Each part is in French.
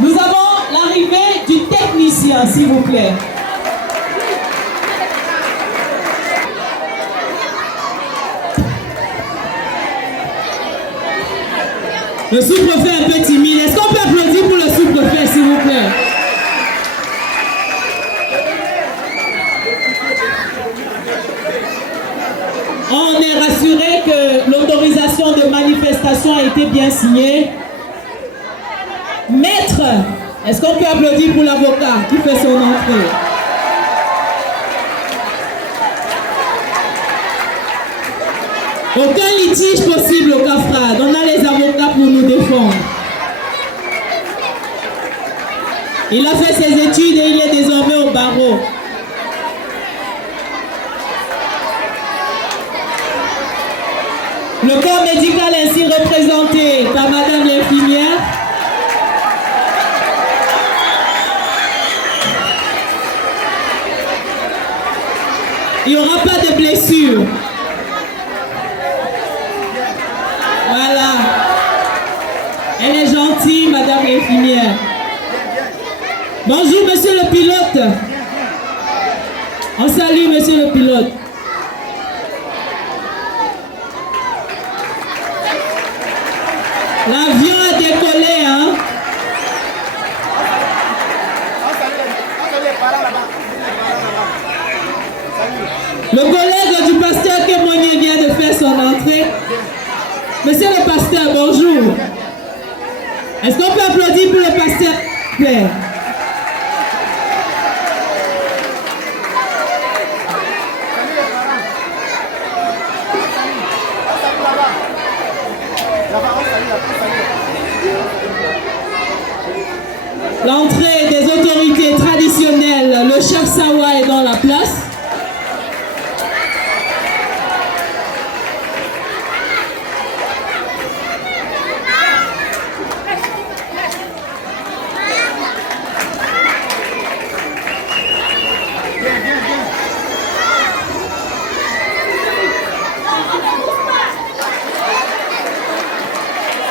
Nous avons l'arrivée du technicien, s'il vous plaît. Le sous-préfet est un peu timide. Est-ce qu'on peut applaudir pour le sous-préfet, s'il vous plaît? On est rassuré que l'autorisation de manifestation a été bien signée. Maître, est-ce qu'on peut applaudir pour l'avocat qui fait son entrée? Aucun litige possible au CAFRAD. On a les avocats pour nous défendre. Il a fait ses études et il est désormais au barreau. Le corps médical ainsi représenté par Madame l'infirmière. Il n'y aura pas de blessure. Voilà. Elle est gentille, Madame l'infirmière. Bonjour, Monsieur le pilote. On salue, Monsieur le pilote. L'avion a décollé, hein? Le collègue du pasteur Kémonier vient de faire son entrée. Monsieur le pasteur, bonjour. Est-ce qu'on peut applaudir pour le pasteur Claire? L'entrée des autorités traditionnelles, le chef Sawa est dans la place.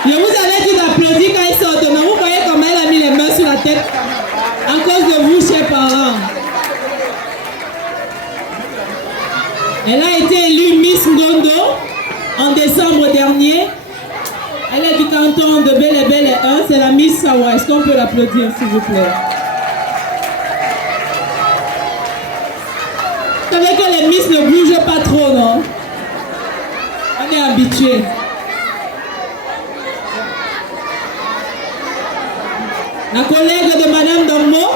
Je vous avais dit d'applaudir quand ils sortent. Mais vous voyez comment elle a mis les mains sur la tête à cause de vous, chers parents. Elle a été élue Miss Ngondo en décembre dernier. Elle est du canton de Belle-et-Belle 1. C'est la Miss Sawa. Est-ce qu'on peut l'applaudir, s'il vous plaît? Vous savez que les Miss ne bougent pas trop, non? On est habitués. La collègue de Madame Dormo.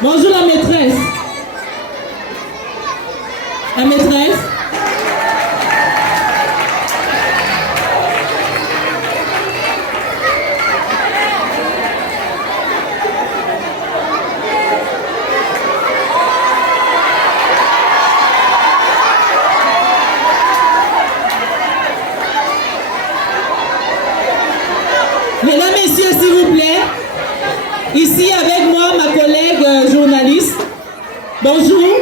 Bonjour la maîtresse. La maîtresse. Mesdames, Messieurs, s'il vous plaît, ici avec moi ma collègue journaliste. Bonjour.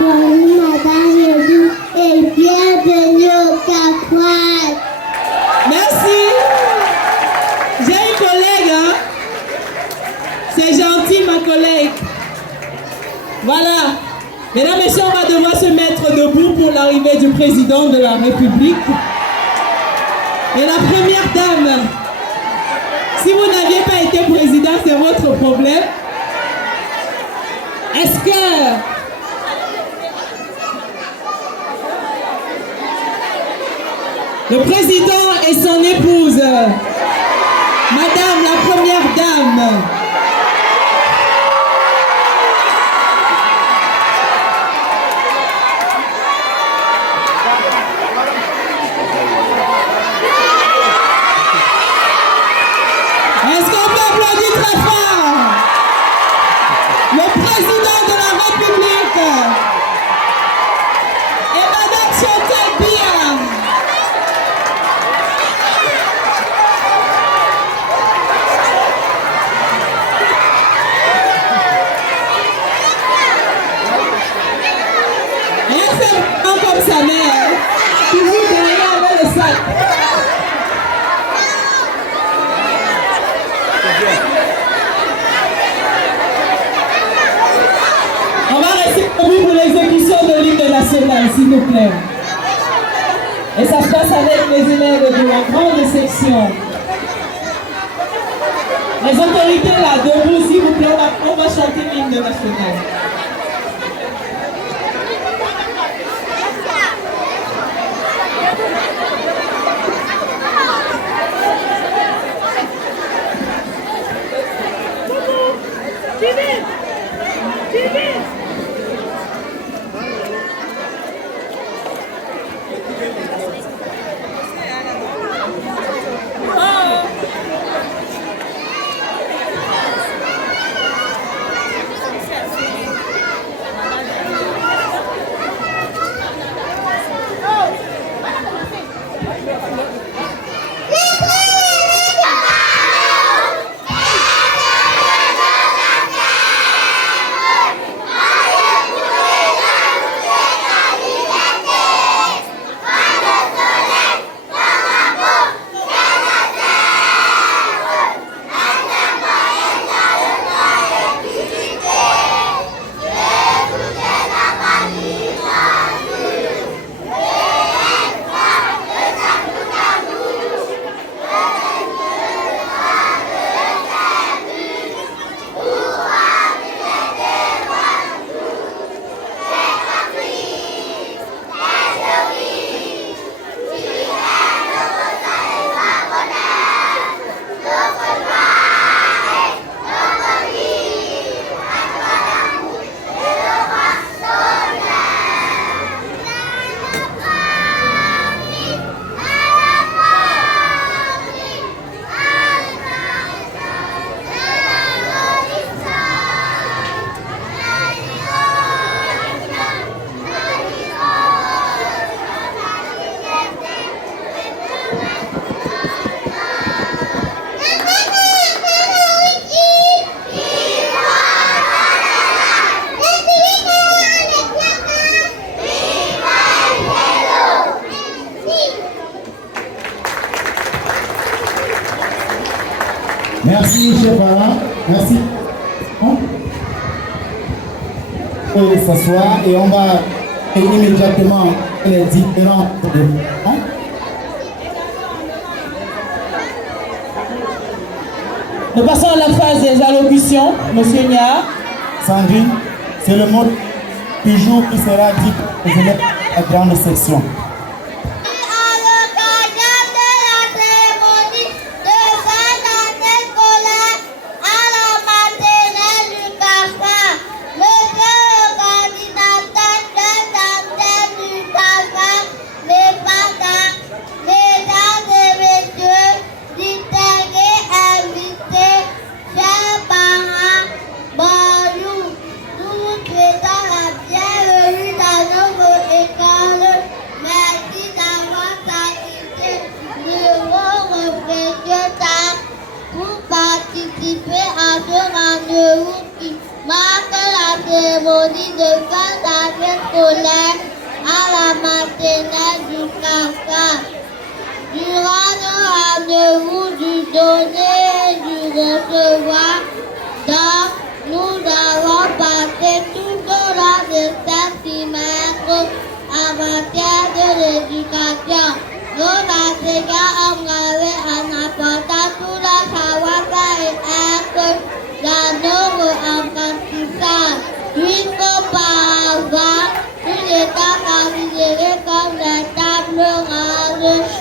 Bonjour Madame et bienvenue au CAFRAD. Merci. J'ai une collègue, hein? C'est gentil ma collègue. Voilà. Mesdames, Messieurs, on va devoir se mettre debout pour l'arrivée du président de la République. Et la première dame, si vous n'aviez pas été président, c'est votre problème. Est-ce que le président et son épouse, Madame la première dame, est-ce qu'on peut applaudir très fort le président de la République et Madame Chantal Biya? Elle fait vraiment comme sa mère, toujours derrière avec le nationale, s'il vous plaît. Et ça se passe avec les élèves de la grande section. Les autorités là, debout, s'il vous plaît, on va chanter l'hymne national. Merci, chers parents. Merci. On va s'asseoir et on va immédiatement les différents. Nous passons à la phase des allocutions. Monsieur Nia. Sandrine, c'est le mot du jour qui sera dit aux élèves de la grande section. Cérémonie de fin d'année scolaire à la maternelle du Kafka. Durant le rendez-vous du donner et du recevoir, donc nous avons passé tout au long de cette trimestre en matière de l'éducation. Nos enseignants ont gravé en apportant tout le savoir-faire et être dans nos apprentissages. Puisqu'auparavant, tout était considéré comme des tables rases.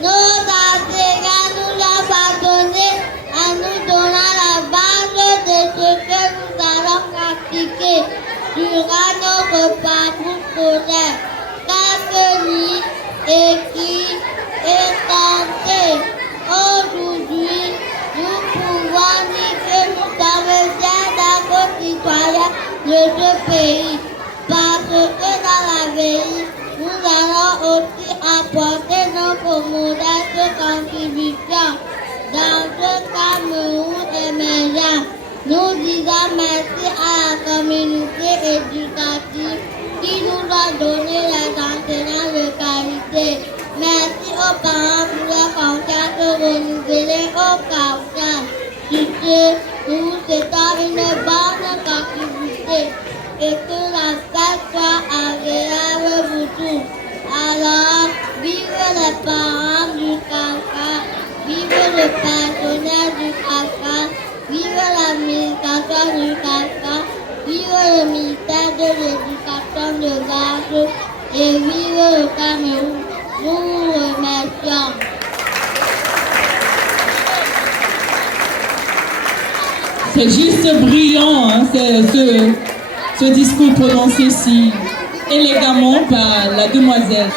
Nos enseignants nous ont pardonné en nous donnant la base de ce que nous allons pratiquer durant notre parcours scolaire. Quatre lits, écrits et tentés. Aujourd'hui, nous pouvons dire que nous sommes fiers d'être citoyens de ce pays, parce que dans la vie, nous allons aussi apporter notre modeste contribution dans ce Cameroun émergent. Nous disons merci à la communauté éducative qui nous a donné les enseignants de qualité. Merci aux parents pour leur confiance renouvelée au Caucase. Sur ce, nous vous souhaitons une bonne contribution et que la fête soit agréable. et vive le Cameroun. Nous vous remercions. C'est juste brillant, hein, ce discours prononcé si élégamment par la demoiselle.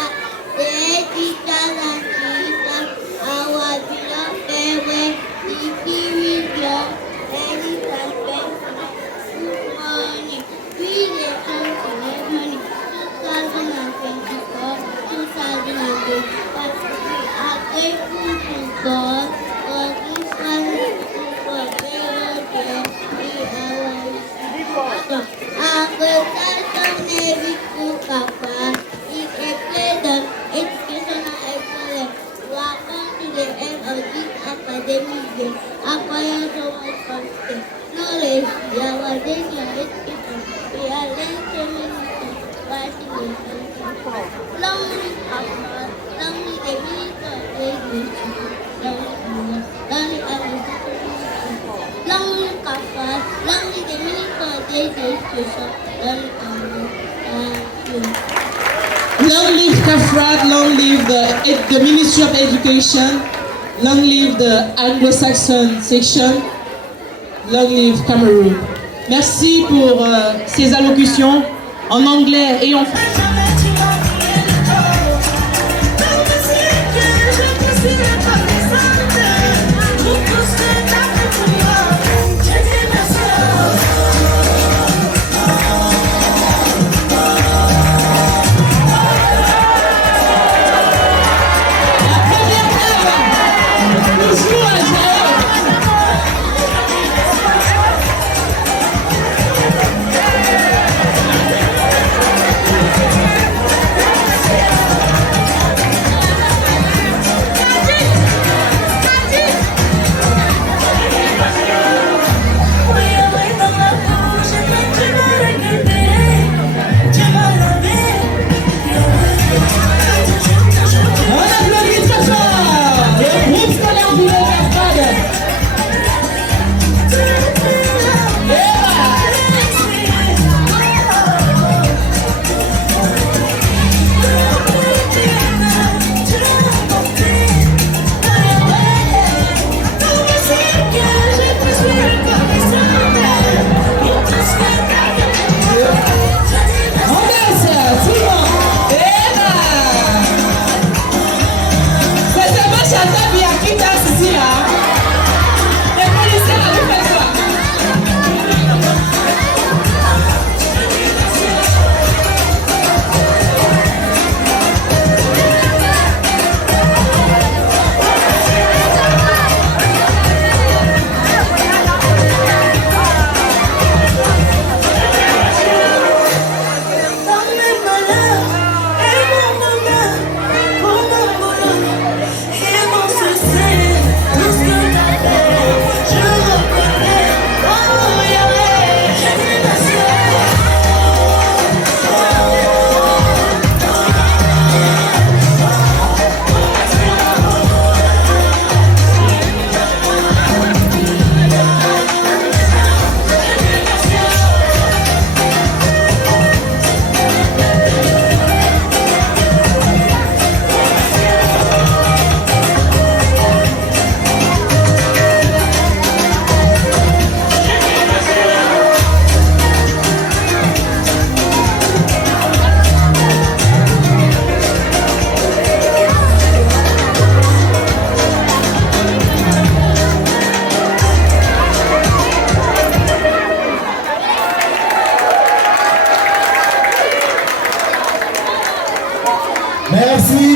Long live CAFRAD, long live the Ministry of Education, long live the Anglo-Saxon section, long live Cameroon. Merci pour ces allocutions en anglais et en français.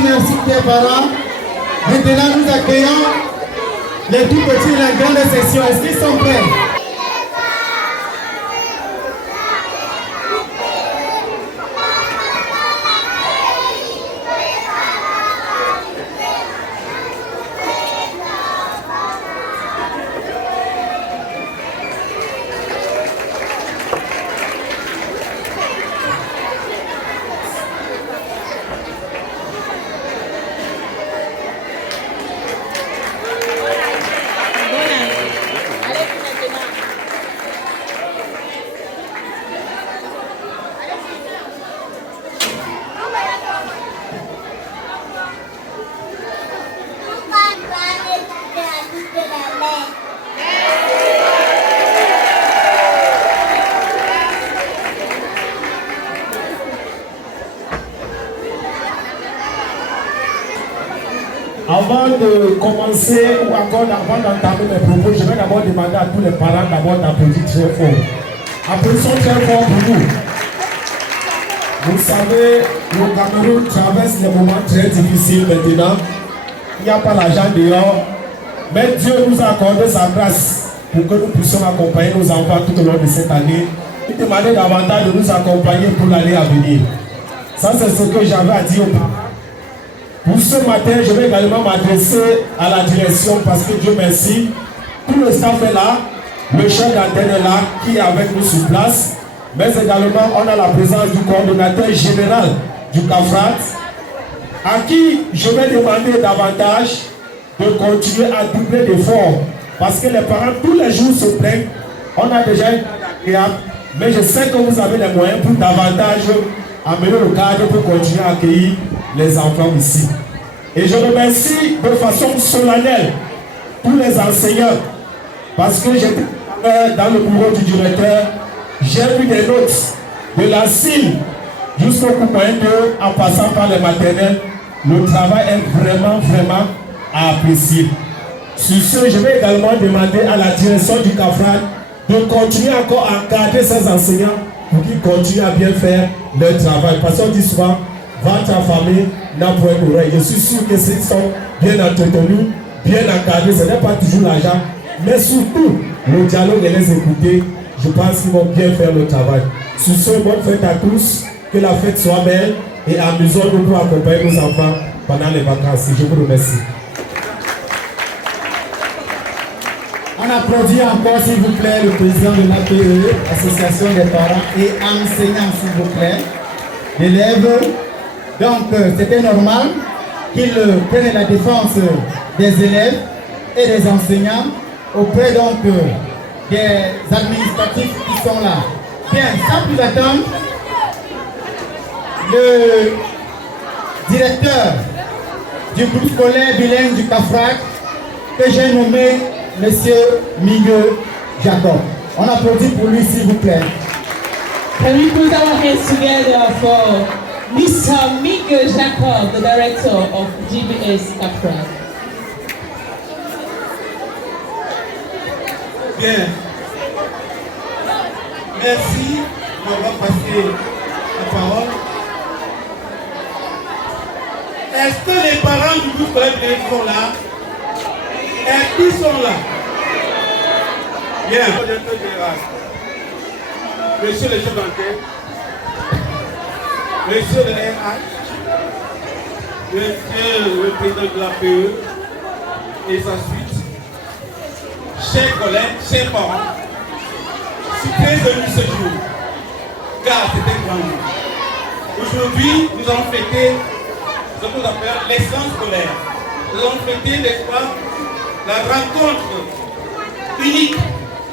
Merci tes parents. Maintenant, nous accueillons les tout petits de la grande section. Est-ce qu'ils sont prêts? Allez, maintenant. Avant de commencer ou encore avant d'entamer mes propos, je vais d'abord demander à tous les parents d'abord d'applaudir très fort. Applaudissons très fort pour vous. Vous savez, le Cameroun traverse des moments très difficiles maintenant. Il n'y a pas l'argent dehors. Mais Dieu nous a accordé sa grâce pour que nous puissions accompagner nos enfants tout au long de cette année. Il demandait davantage de nous accompagner pour l'année à venir. Ça, c'est ce que j'avais à dire aux parents. Pour ce matin, je vais également m'adresser à la direction parce que Dieu merci, tout le staff est là, le chef d'antenne est là, qui est avec nous sur place, mais également on a la présence du coordonnateur général du CAFRAT, à qui je vais demander davantage de continuer à doubler d'efforts parce que les parents tous les jours se plaignent, on a déjà une agréable, mais je sais que vous avez les moyens pour davantage amener le cadre pour continuer à accueillir les enfants ici. Et je remercie de façon solennelle tous les enseignants parce que j'étais dans le bureau du directeur, j'ai vu des notes de la CIL jusqu'au coup moyen 2 en passant par les maternelles. Le travail est vraiment à apprécier. Sur ce, je vais également demander à la direction du CAFRAT de continuer encore à encadrer ces enseignants pour qu'ils continuent à bien faire leur travail. Parce qu'on dit souvent, votre famille n'a point d'oreille. Je suis sûr que s'ils sont bien entretenus, bien encadrés, ce n'est pas toujours l'argent, mais surtout le dialogue et les écouter, je pense qu'ils vont bien faire le travail. Sur ce, bonne fête à tous, que la fête soit belle et amusons-nous pour accompagner nos enfants pendant les vacances. Je vous remercie. On applaudit encore, s'il vous plaît, le président de l'APE, Association des parents et enseignants, s'il vous plaît, l'élève. Donc, c'était normal qu'il prenne la défense des élèves et des enseignants auprès donc des administratifs qui sont là. Bien, sans plus attendre, le directeur du groupe scolaire bilingue du CAFRAT, que j'ai nommé Monsieur Miguel Jacob. On applaudit pour lui, s'il vous plaît. Can we put our hands together for Mr. Miguel Jacob, the director of GBS CAFRAT? Bien. Merci. On va passer la parole. Est-ce que les parents du groupe scolaire sont là? Est-ce qu'ils sont là? Bien. Monsieur le chef d'antenne, monsieur le RH, monsieur le président de l'APE et sa suite, chers collègues, chers parents, je suis très heureux ce jour, car c'est un grand jour. Aujourd'hui, nous allons fêter ce qu'on appelle l'essence scolaire. Nous allons fêter, n'est-ce pas, la rencontre unique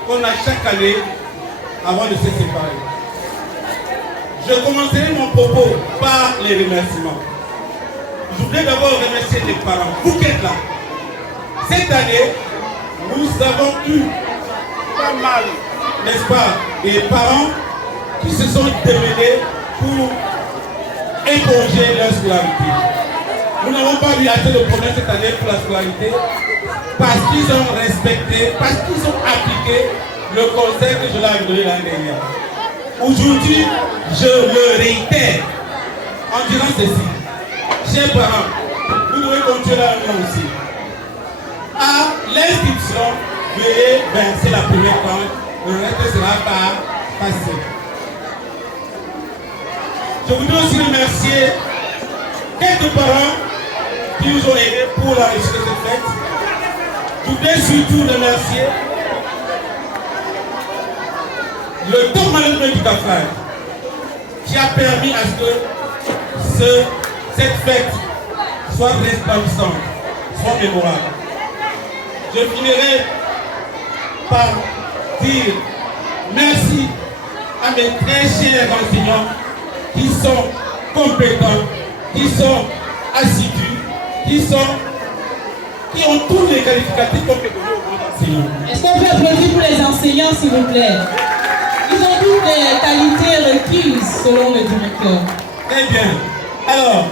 qu'on a chaque année avant de se séparer. Je commencerai mon propos par les remerciements. Je voudrais d'abord remercier les parents, vous qui êtes là. Cette année, nous avons eu pas mal, n'est-ce pas, des parents qui se sont démenés pour éponger leur scolarité. Nous n'avons pas eu assez de problème cette année pour la scolarité parce qu'ils ont respecté, parce qu'ils ont appliqué le conseil que je leur ai donné l'année dernière. Aujourd'hui, je le réitère en disant ceci. Chers parents, vous devez continuer à nous aussi. À l'inscription, veuillez verser la première tranche, le reste sera pas facile. Je voudrais aussi remercier quelques parents qui nous ont aidés pour la réussite de cette fête. Je voudrais surtout remercier le top management du CAFRAT qui a permis à ce que cette fête soit resplendissante, soit mémorable. Je finirai par dire merci à mes très chers enseignants qui sont compétents, qui sont assidus, qui ont tous les qualificatifs comme les enseignants. Est-ce qu'on peut applaudir pour les enseignants, s'il vous plaît? Ils ont toutes les qualités requises selon le directeur. Très bien. Alors,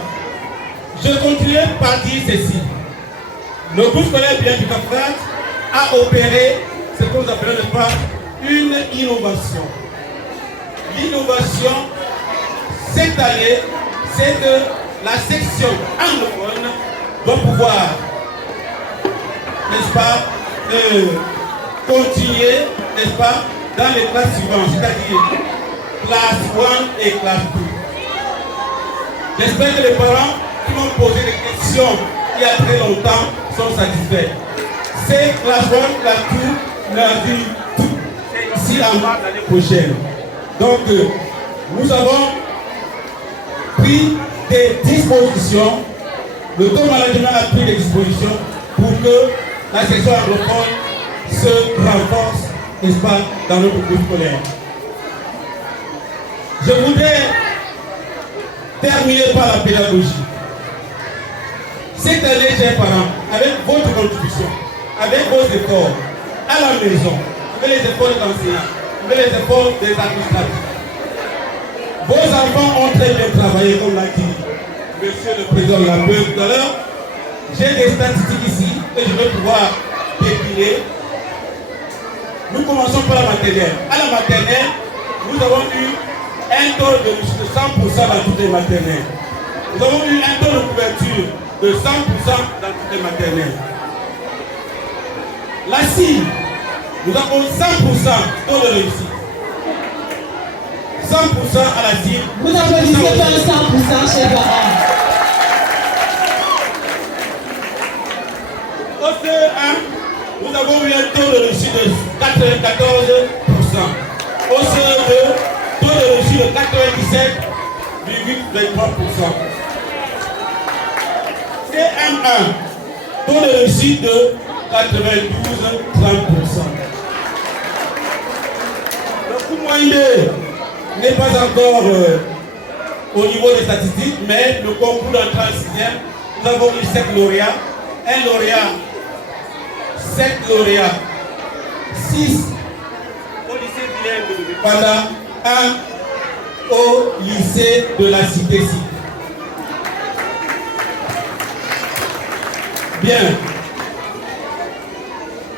je continuerai par dire ceci. Le groupe scolaire bien du Cap-Vert a opéré ce que nous appelons n'est pas une innovation. L'innovation, cette année, c'est que la section anglophone doit pouvoir, n'est-ce pas, continuer, n'est-ce pas, dans les classes suivantes, c'est-à-dire classe 1 et classe 2. J'espère que les parents qui m'ont posé des questions il y a très longtemps sont satisfaits. C'est classe 1, classe 2, lundi, tout. Et ici en mars l'année prochaine. Donc, nous avons pris des dispositions, le top management a pris des dispositions pour que la section anglophone se renforce, n'est-ce pas, dans notre groupe scolaire. Je voudrais terminer par la pédagogie. Cette année, chers parents, avec votre contribution, avec vos efforts, à la maison, avec les efforts des enseignants, avec les efforts des administratifs, vos enfants ont très bien travaillé, comme l'a dit Monsieur le Président de la République tout à l'heure. J'ai des statistiques ici que je vais pouvoir décliner. Nous commençons par la maternelle. À la maternelle, nous avons eu un taux de 100% dans toutes les maternelles. Nous avons eu un taux de couverture de 100% dans toutes les maternelles. La CIE, nous avons 100% taux de réussite. 100% à la CIE. Vous applaudissez pas 100%, chers parents. Au CE1, nous avons eu un taux de réussite de 94%. Au CE2, taux de réussite de 97,23%. CM1, taux de réussite de 92,30%. Le coût moyen n'est pas encore au niveau des statistiques, mais le concours d'entrée en 6e, nous avons eu 7 lauréats. Un lauréat, 7 lauréats, 6 au lycée bilingue de Bipanda, 1 au lycée de la Cité-Ci. Bien.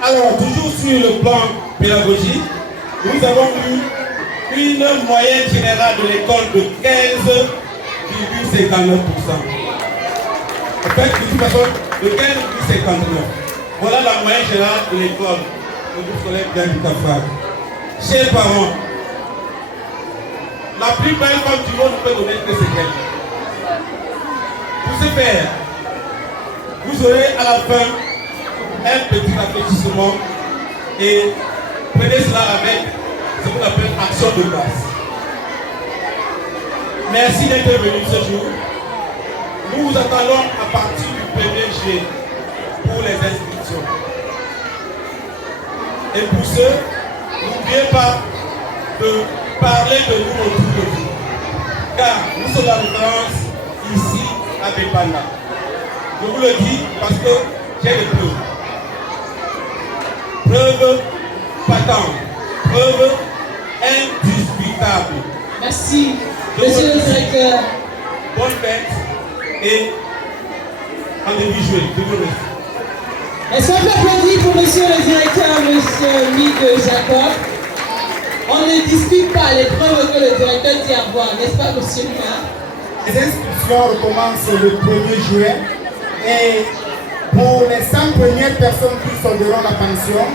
Alors, toujours sur le plan pédagogique, nous avons eu une moyenne générale de l'école de 15,59%. En fait, de toute façon, de 15,59%. Voilà la moyenne générale de l'école, le groupe scolaire bien du Cap-Vert. Chers parents, la plus belle femme du monde ne peut donner que c'est elle. Pour ce faire, vous aurez à la fin un petit applaudissement et prenez cela avec ce qu'on appelle action de base. Merci d'être venu ce jour. Nous vous attendons à partir du 1er juillet pour les inscriptions. Et pour ce, n'oubliez pas de parler de nous autour de vous. Car nous sommes la référence ici à Bipanda. Je vous le dis parce que j'ai des preuves. Preuves patentes. Preuves indiscutables. Merci, monsieur le directeur. Bonne fête et en début juillet. Je vous remercie. Est-ce qu'on peut applaudir pour monsieur le directeur, monsieur Miguel Jacob? On ne discute pas les preuves que le directeur dit avoir, n'est-ce pas, monsieur Miguel? Les inscriptions recommencent le 1er juillet et pour les 100 premières personnes qui solderont la pension,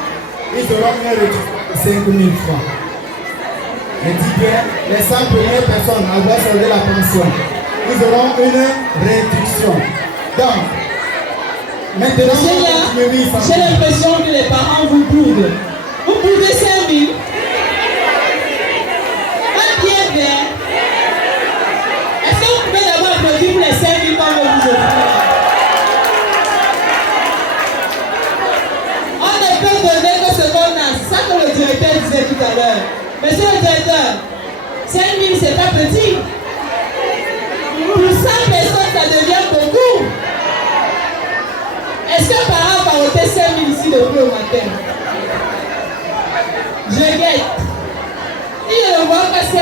ils auront une réduction de 5 000 francs. Je dis bien, les 100 premières personnes à avoir soldé la pension, ils auront une réduction. Donc, maintenant, j'ai l'impression que les parents vous boudent. Vous boudez 5 000. Un bien bien. Est-ce que vous pouvez d'abord applaudir pour les 5 000 qu'on veut vous offrir? On ne peut donner que ce qu'on a. C'est ça que le directeur disait tout à l'heure. Monsieur le directeur, 5 000 c'est pas petit. Pour 100 personnes, ça devient beaucoup. Est-ce qu'un parent va ôter 5 000 ici depuis au matin? Je guette. Il ne voit pas 5 000.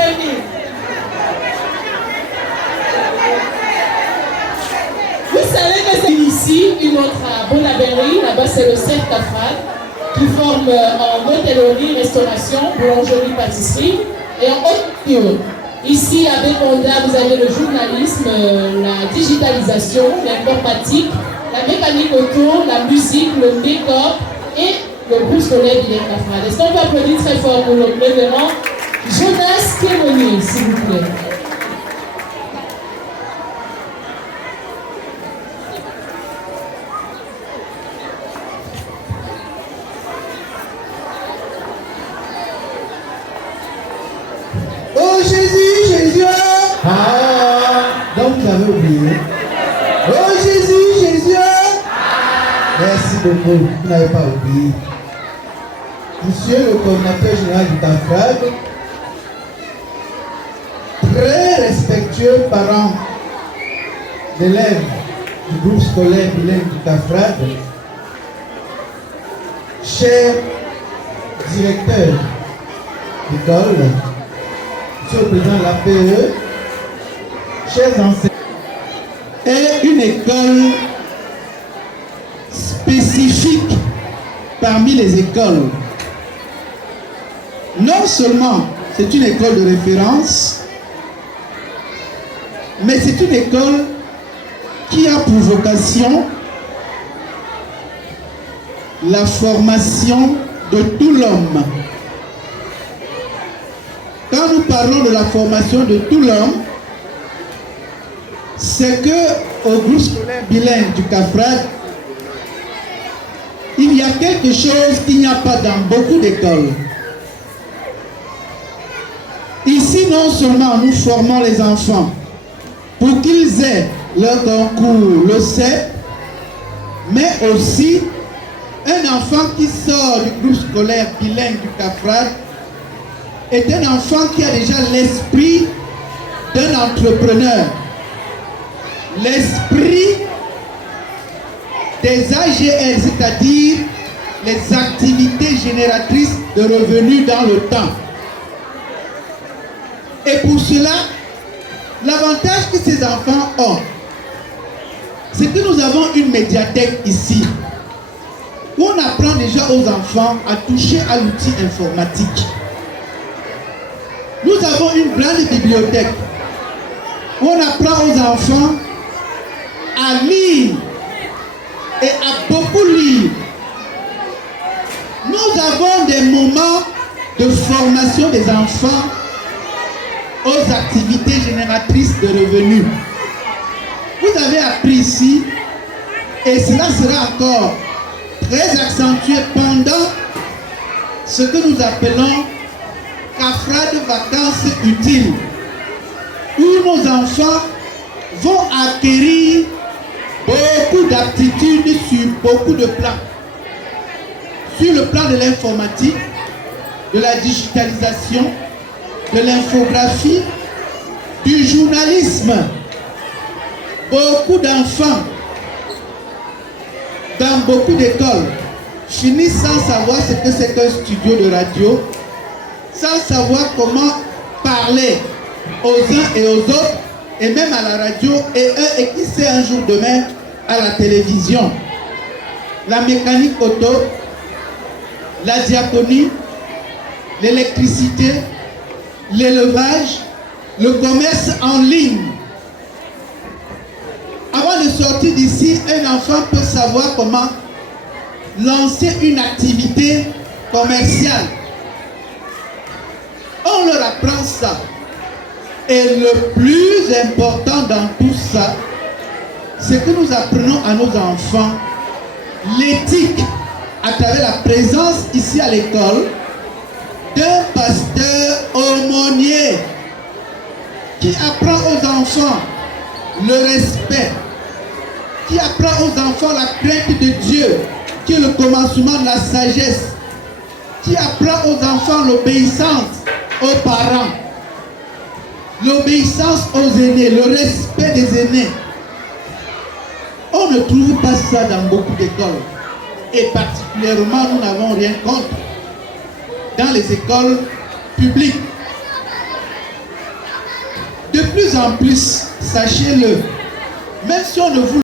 Vous vous savez que c'est ici, une autre à Bonaberry, là-bas c'est le cercle Cafrade, qui forme en hôtellerie, restauration, boulangerie, pâtisserie et en haute culture. Ici à Béconda, vous avez le journalisme, la digitalisation, l'informatique, la mécanique auto, la musique, le make-up et le groupe scolaire Bilek Cafrade. Est-ce qu'on peut applaudir très fort pour le révérend Jonas Kémonier, s'il vous plaît? Oh Jésus, Jésus. Ah, donc vous avez oublié. Oh Jésus, Jésus. Merci beaucoup, vous n'avez pas oublié. Monsieur le coordinateur général du CAFRAD, très respectueux parents d'élèves du groupe scolaire bilingue du CAFRAD, cher directeur d'école, monsieur le président de l'APE, chers enseignants, est une école spécifique parmi les écoles. Non seulement c'est une école de référence, mais c'est une école qui a pour vocation la formation de tout l'homme. Quand nous parlons de la formation de tout l'homme, c'est que au groupe scolaire bilingue du CAFRAD, il y a quelque chose qu'il n'y a pas dans beaucoup d'écoles. Ici, non seulement nous formons les enfants pour qu'ils aient leur concours, le CEP, mais aussi un enfant qui sort du groupe scolaire bilingue du CAFRAD est un enfant qui a déjà l'esprit d'un entrepreneur, l'esprit des AGL, c'est-à-dire les activités génératrices de revenus dans le temps. Et pour cela, l'avantage que ces enfants ont, c'est que nous avons une médiathèque ici, où on apprend déjà aux enfants à toucher à l'outil informatique. Nous avons une grande bibliothèque, où on apprend aux enfants à lire et à beaucoup lire. Nous avons des moments de formation des enfants aux activités génératrices de revenus. Vous avez appris ici, et cela sera encore très accentué pendant ce que nous appelons CAFRAD vacances utiles, où nos enfants vont acquérir beaucoup d'aptitudes sur beaucoup de plans. Sur le plan de l'informatique, de la digitalisation, de l'infographie, du journalisme. Beaucoup d'enfants dans beaucoup d'écoles finissent sans savoir ce que c'est qu'un studio de radio, sans savoir comment parler aux uns et aux autres, et même à la radio, et qui sait un jour demain à la télévision. La mécanique auto, la diaconie, l'électricité, l'élevage, le commerce en ligne. Avant de sortir d'ici, un enfant peut savoir comment lancer une activité commerciale. On leur apprend ça. Et le plus important dans tout ça, c'est que nous apprenons à nos enfants l'éthique à travers la présence ici à l'école d'un pasteur aumônier qui apprend aux enfants le respect, qui apprend aux enfants la crainte de Dieu, qui est le commencement de la sagesse, qui apprend aux enfants l'obéissance aux parents, l'obéissance aux aînés, le respect des aînés. On ne trouve pas ça dans beaucoup d'écoles. Et particulièrement, nous n'avons rien contre dans les écoles publiques. De plus en plus, sachez-le, même si on ne vous